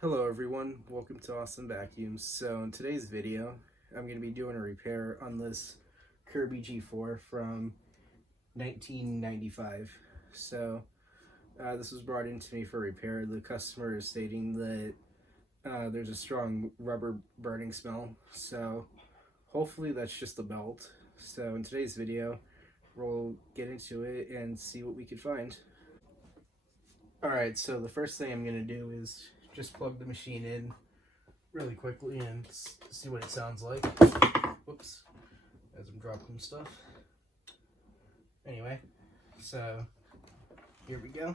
Hello everyone, welcome to Awesome Vacuums. So in today's video, I'm going to be doing a repair on this Kirby G4 from 1995. So this was brought in to me for repair. The customer is stating that there's a strong rubber burning smell. So hopefully that's just the belt. So in today's video, we'll get into it and see what we can find. Alright, so the first thing I'm going to do is just plug the machine in really quickly and see what it sounds like. Whoops, as I'm dropping stuff. Anyway, so here we go.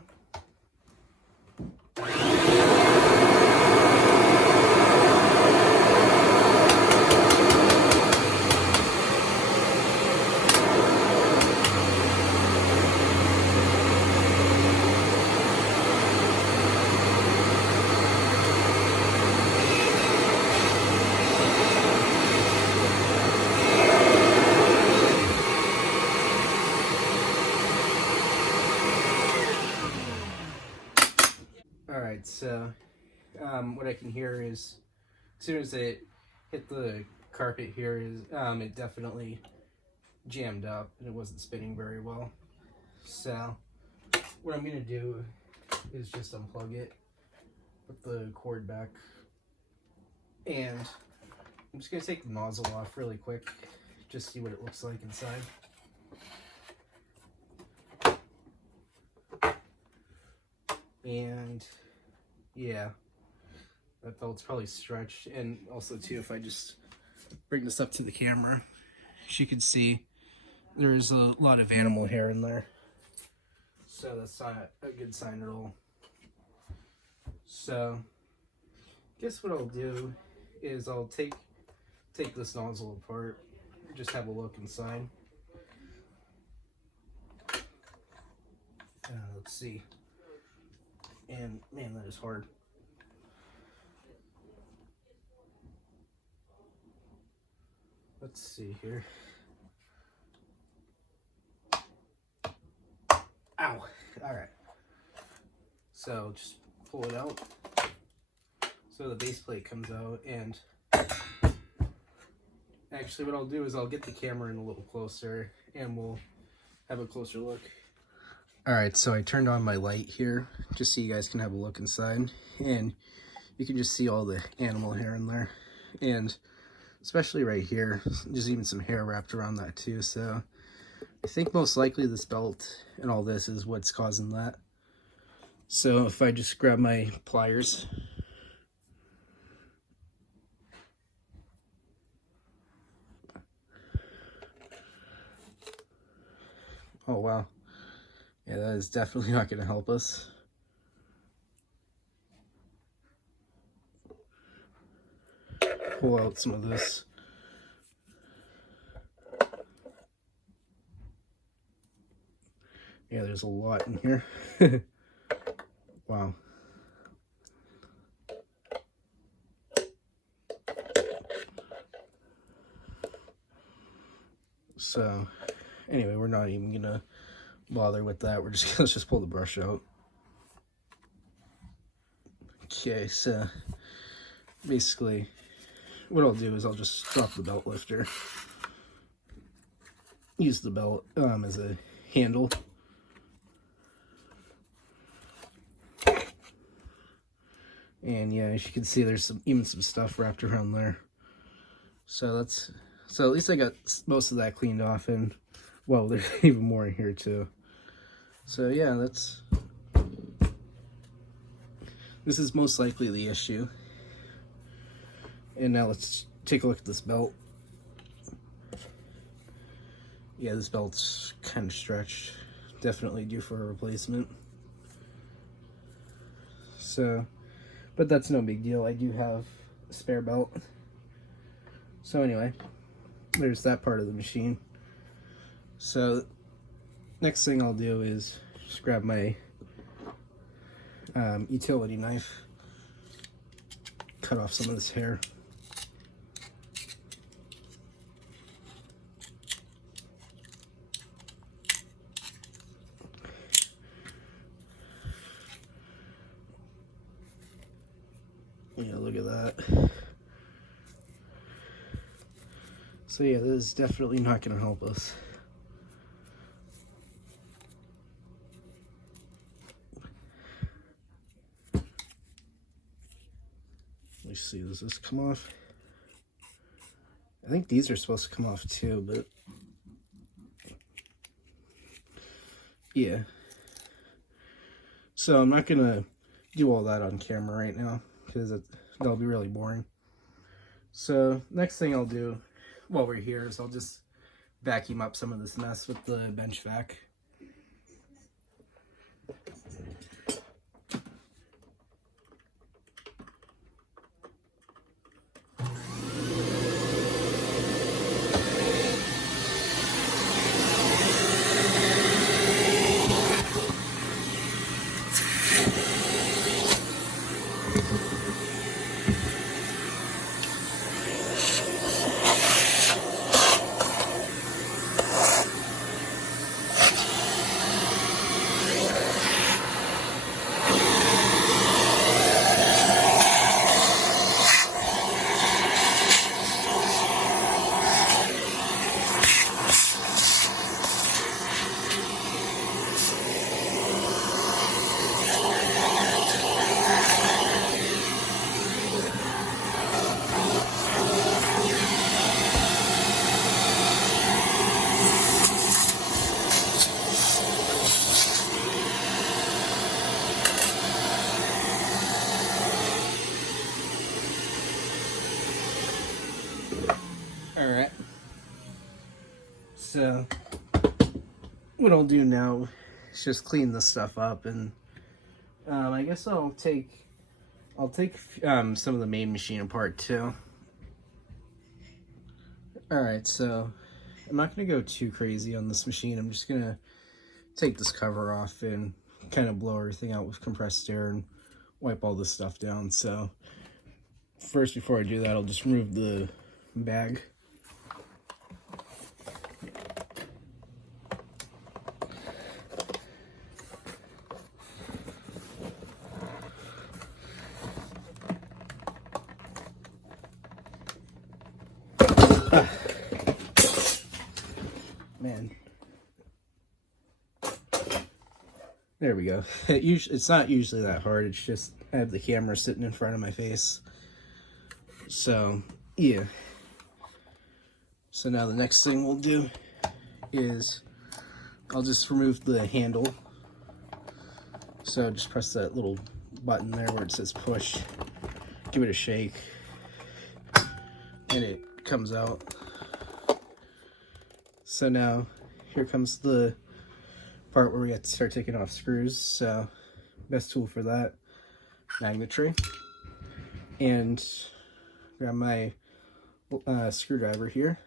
Alright, so what I can hear is as soon as it hit the carpet here is it definitely jammed up and it wasn't spinning very well. So what I'm going to do is just unplug it, put the cord back, and I'm just going to take the nozzle off really quick, just see what it looks like inside. And yeah, that belt's probably stretched. And also too, if I just bring this up to the camera, as you can see, there's a lot of animal hair in there. So that's not a good sign at all. So guess what I'll do is I'll take this nozzle apart, just have a look inside. Let's see. And man, that is hard. Let's see here. Ow! Alright. So just pull it out. So the base plate comes out, and actually what I'll do is I'll get the camera in a little closer and we'll have a closer look. Alright, so I turned on my light here just so you guys can have a look inside, and you can just see all the animal hair in there, and especially right here, there's even some hair wrapped around that too. So I think most likely this belt and all this is what's causing that. So if I just grab my pliers, oh wow, yeah, that is definitely not going to help us. Pull out some of this. Yeah, there's a lot in here. Wow. So anyway, we're not even gonna bother with that. We're just let's just pull the brush out. Okay, so basically what I'll do is I'll just drop the belt lifter, use the belt as a handle, and yeah, as you can see, there's even some stuff wrapped around there. So at least I got most of that cleaned off, and well, there's even more in here too. So yeah, this is most likely the issue. And now let's take a look at this belt. Yeah, this belt's kind of stretched. Definitely due for a replacement. So, but that's no big deal. I do have a spare belt. So anyway, there's that part of the machine. So next thing I'll do is just grab my utility knife, cut off some of this hair. Yeah, look at that. So yeah, this is definitely not going to help us. Let me see, does this come off? I think these are supposed to come off too, but yeah. So I'm not gonna do all that on camera right now because that'll be really boring. So next thing I'll do while we're here is I'll just vacuum up some of this mess with the bench vac. Alright, so what I'll do now is just clean this stuff up, and I guess I'll take some of the main machine apart too. Alright, so I'm not going to go too crazy on this machine. I'm just going to take this cover off and kind of blow everything out with compressed air and wipe all this stuff down. So first, before I do that, I'll just remove the bag. Man. There we go. It's not usually that hard. It's just I have the camera sitting in front of my face. So, yeah. So now the next thing we'll do is I'll just remove the handle. So just press that little button there where it says push. Give it a shake. And it comes out. So now here comes the part where we have to start taking off screws. So best tool for that, magnetry. And grab my screwdriver here.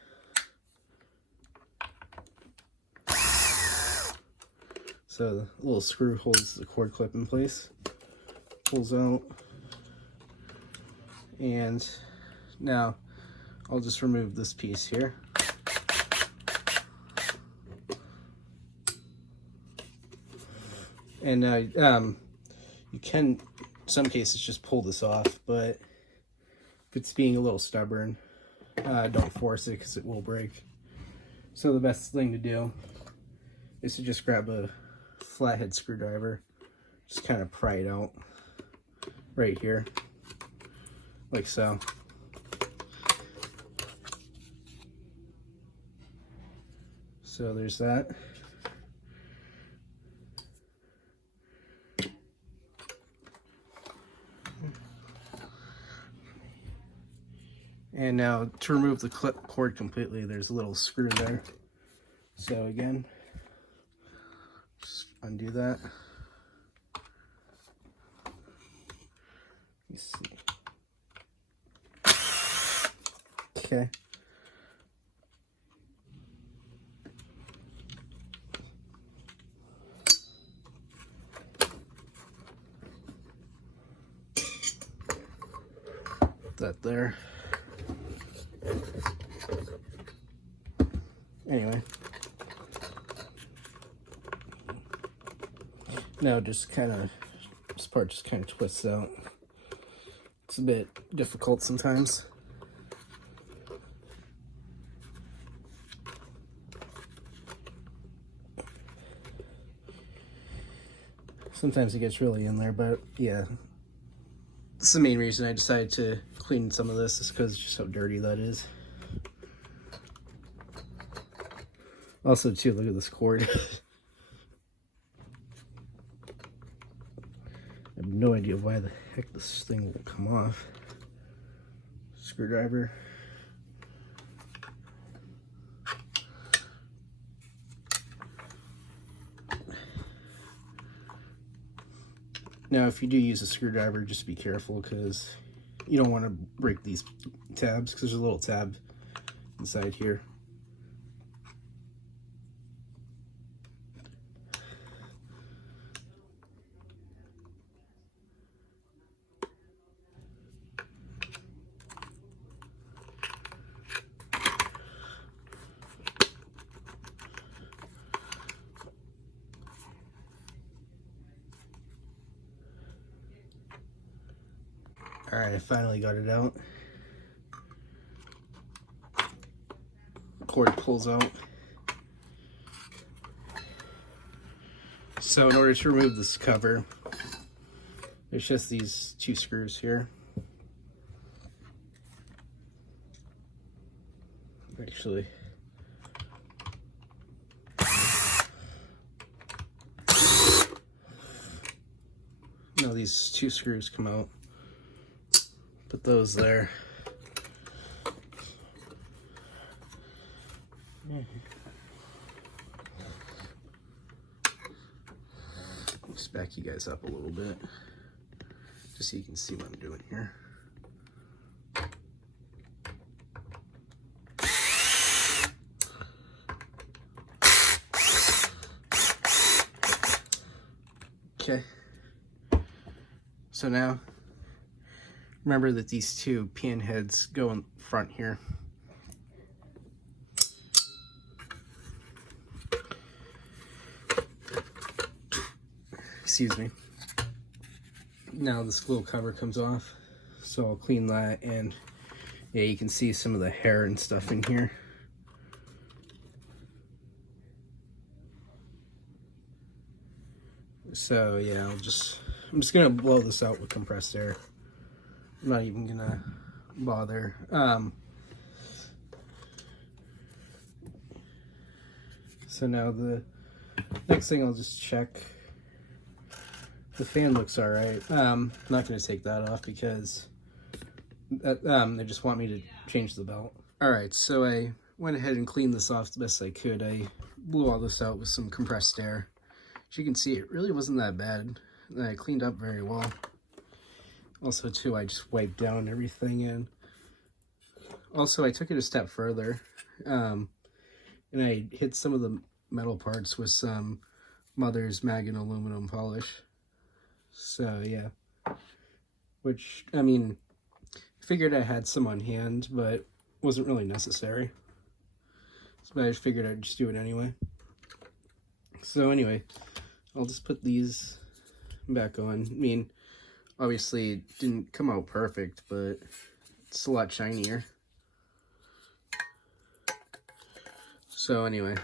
So the little screw holds the cord clip in place, pulls out, and now I'll just remove this piece here. And you can, in some cases, just pull this off, but if it's being a little stubborn, don't force it because it will break. So the best thing to do is to just grab a flathead screwdriver, just kind of pry it out right here, like so. So there's that. And now to remove the clip cord completely, there's a little screw there. So again, just undo that. Let me see. Okay. That there. Anyway, now just kind of, this part just kind of twists out. It's a bit difficult sometimes. Sometimes it gets really in there, but yeah. That's the main reason I decided to clean some of this, is because it's just how dirty that is. Also, too, look at this cord. I have no idea why the heck this thing won't come off. Screwdriver. Now, if you do use a screwdriver, just be careful, because you don't want to break these tabs, because there's a little tab inside here. Alright, I finally got it out. Cord pulls out. So in order to remove this cover, there's just these two screws here. Actually, no, these two screws come out. Put those there. Just back you guys up a little bit, just so you can see what I'm doing here. Okay. So now, remember that these two pin heads go in front here. Excuse me. Now this little cover comes off, so I'll clean that, and yeah, you can see some of the hair and stuff in here. So yeah, I'm just gonna blow this out with compressed air. I'm not even gonna bother. So now the next thing, I'll just check. The fan looks alright. I'm not gonna take that off because they just want me to change the belt. Alright, so I went ahead and cleaned this off the best I could. I blew all this out with some compressed air. As you can see, it really wasn't that bad. I cleaned up very well. Also, too, I just wiped down everything, and also I took it a step further, and I hit some of the metal parts with some Mother's Mag and aluminum polish. So yeah, which, I mean, figured I had some on hand, but wasn't really necessary. So I just figured I'd just do it anyway. So anyway, I'll just put these back on. I mean, obviously it didn't come out perfect, but it's a lot shinier. So anyway,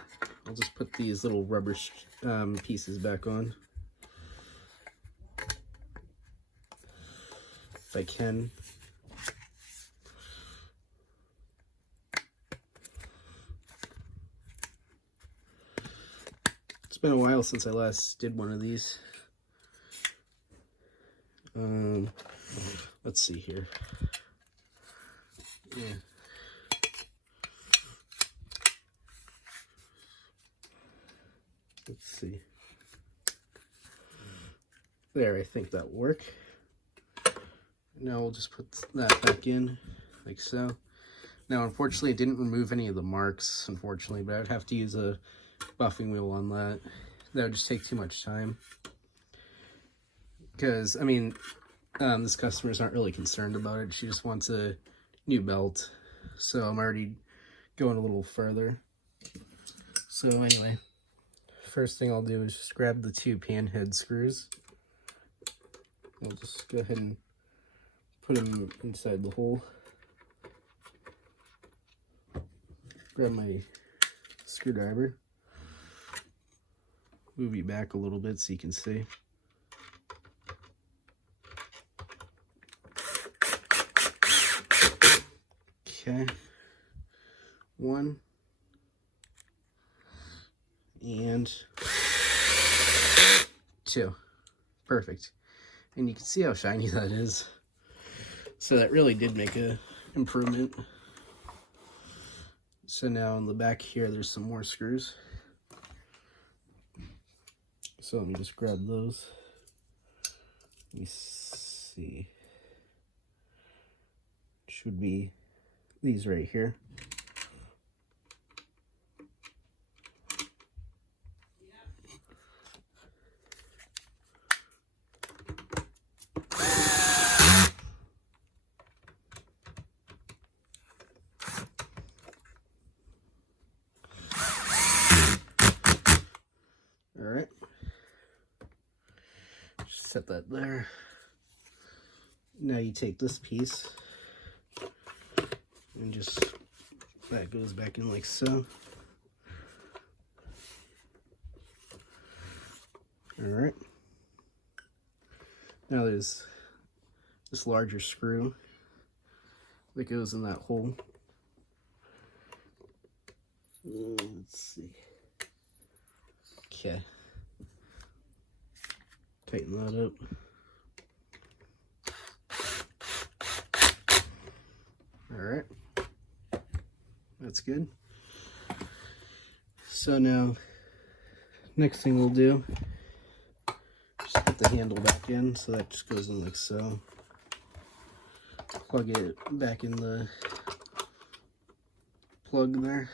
I'll just put these little rubber pieces back on, if I can. It's been a while since I last did one of these. Let's see here. Yeah. Let's see. There, I think that'll work. Now we'll just put that back in, like so. Now, unfortunately, it didn't remove any of the marks, unfortunately, but I'd have to use a buffing wheel on that. That would just take too much time. Because, I mean, this customer's not really concerned about it. She just wants a new belt. So I'm already going a little further. So anyway, first thing I'll do is just grab the two pan head screws. I'll just go ahead and put them inside the hole. Grab my screwdriver. Move you back a little bit so you can see. Okay. 1 and 2. Perfect. And you can see how shiny that is. So that really did make a improvement. So now in the back here, there's some more screws. So let me just grab those. Let me see. Should be these right here. All right. Just set that there. Now you take this piece and just, that goes back in like so. All right. Now there's this larger screw that goes in that hole. Let's see. Okay. Tighten that up. All right. That's good. So now, next thing we'll do, just put the handle back in, so that just goes in like so. Plug it back in the plug there.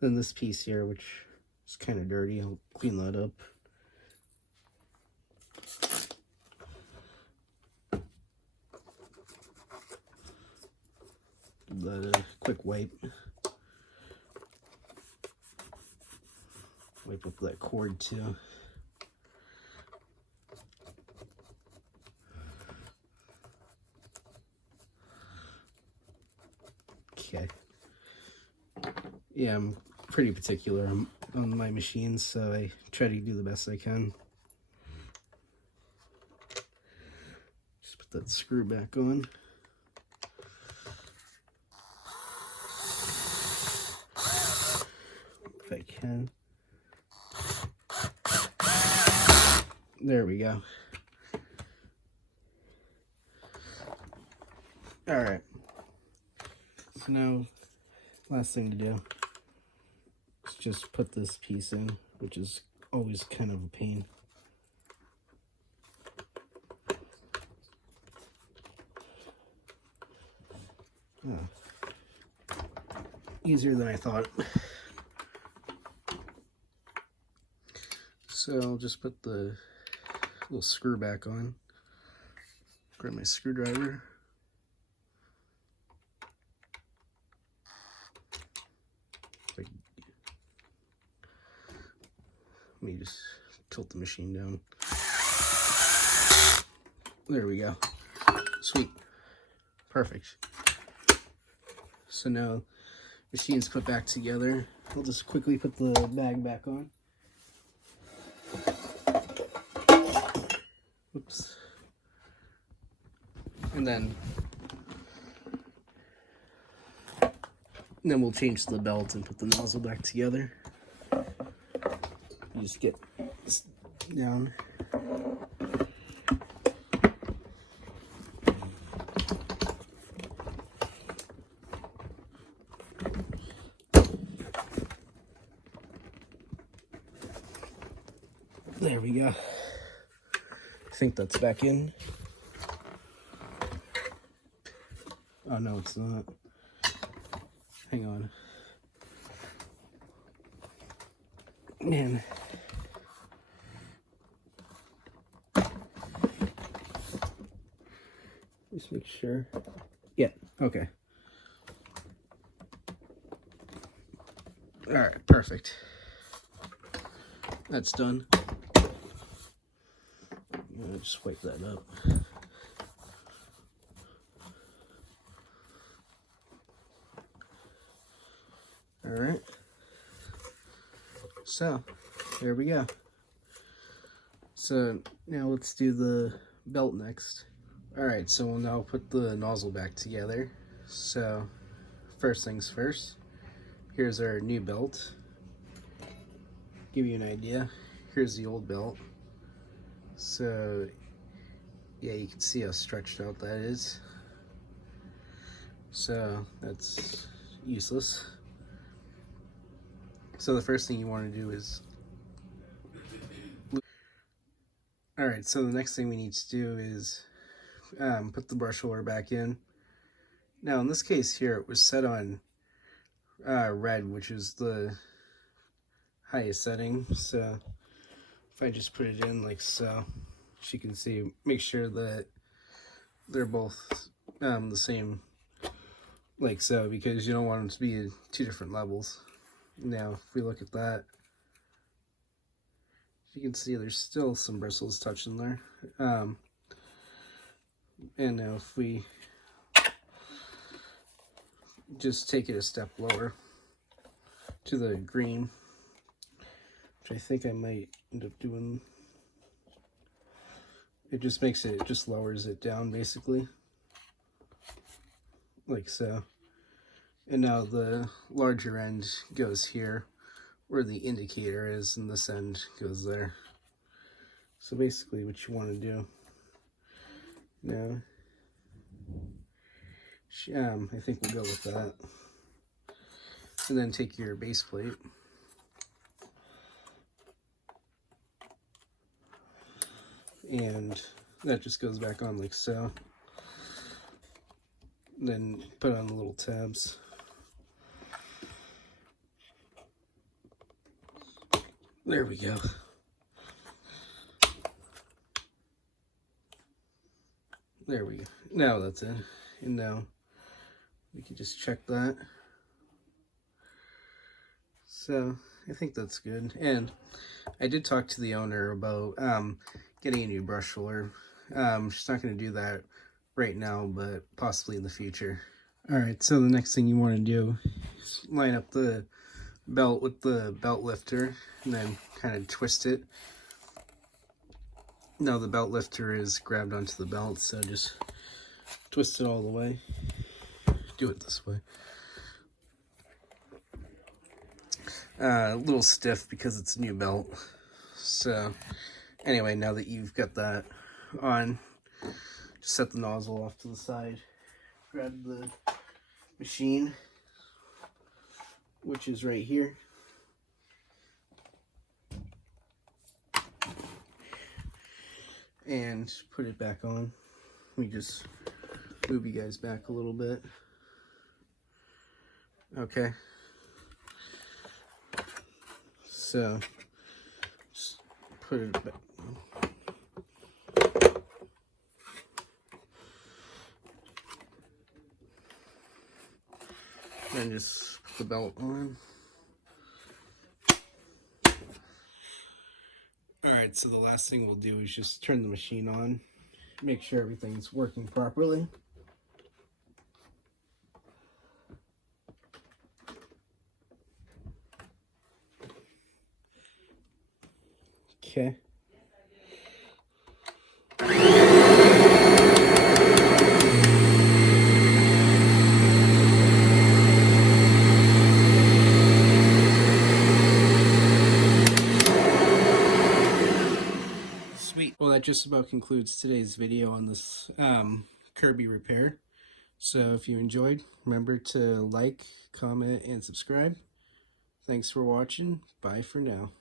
Then this piece here, which is kind of dirty, I'll clean that up. Give that a quick wipe. Wipe up that cord too. Okay. Yeah, I'm pretty particular on my machines, so I try to do the best I can. Just put that screw back on. If I can. There we go. All right. So now, last thing to do is just put this piece in, which is always kind of a pain. Oh. Easier than I thought. So I'll just put the little screw back on. Grab my screwdriver. Let me just tilt the machine down. There we go. Sweet. Perfect. So now machine's put back together. I'll just quickly put the bag back on. Oops. And then we'll change the belt and put the nozzle back together. You just get this down. There we go. I think that's back in. Oh no, it's not. Hang on. Man. Just make sure. Yeah, okay. Alright, perfect. That's done. I'll just wipe that up. Alright. So, there we go. So, now let's do the belt next. Alright, so we'll now put the nozzle back together. So, first things first, here's our new belt. Give you an idea, here's the old belt. So, yeah, you can see how stretched out that is. So, that's useless. So the first thing you want to do is... Alright, so the next thing we need to do is put the brush holder back in. Now in this case here, it was set on red, which is the highest setting. So if I just put it in like so, as you can see, make sure that they're both the same, like so, because you don't want them to be at two different levels. Now if we look at that, you can see there's still some bristles touching there. And now if we just take it a step lower to the green, which I think I might end up doing, it just makes it, just lowers it down basically, like so. And now the larger end goes here where the indicator is, and this end goes there. So basically what you want to do now, I think we'll go with that. And then take your base plate and that just goes back on like so. Then put on the little tabs. There we go. There we go. Now that's it. And now we can just check that. So I think that's good. And I did talk to the owner about getting a new brush holder. She's not going to do that right now, but possibly in the future. Alright, so the next thing you want to do is line up the belt with the belt lifter and then kind of twist it. Now the belt lifter is grabbed onto the belt, so just twist it all the way. Do it this way. A little stiff because it's a new belt. So anyway, now that you've got that on, just set the nozzle off to the side. Grab the machine, which is right here. And put it back on. Let me just move you guys back a little bit. Okay. So, just put it back. Then just put the belt on. Alright, so the last thing we'll do is just turn the machine on. Make sure everything's working properly. Okay. Sweet. Well, that just about concludes today's video on this Kirby repair. So if you enjoyed, remember to like, comment, and subscribe. Thanks for watching. Bye for now.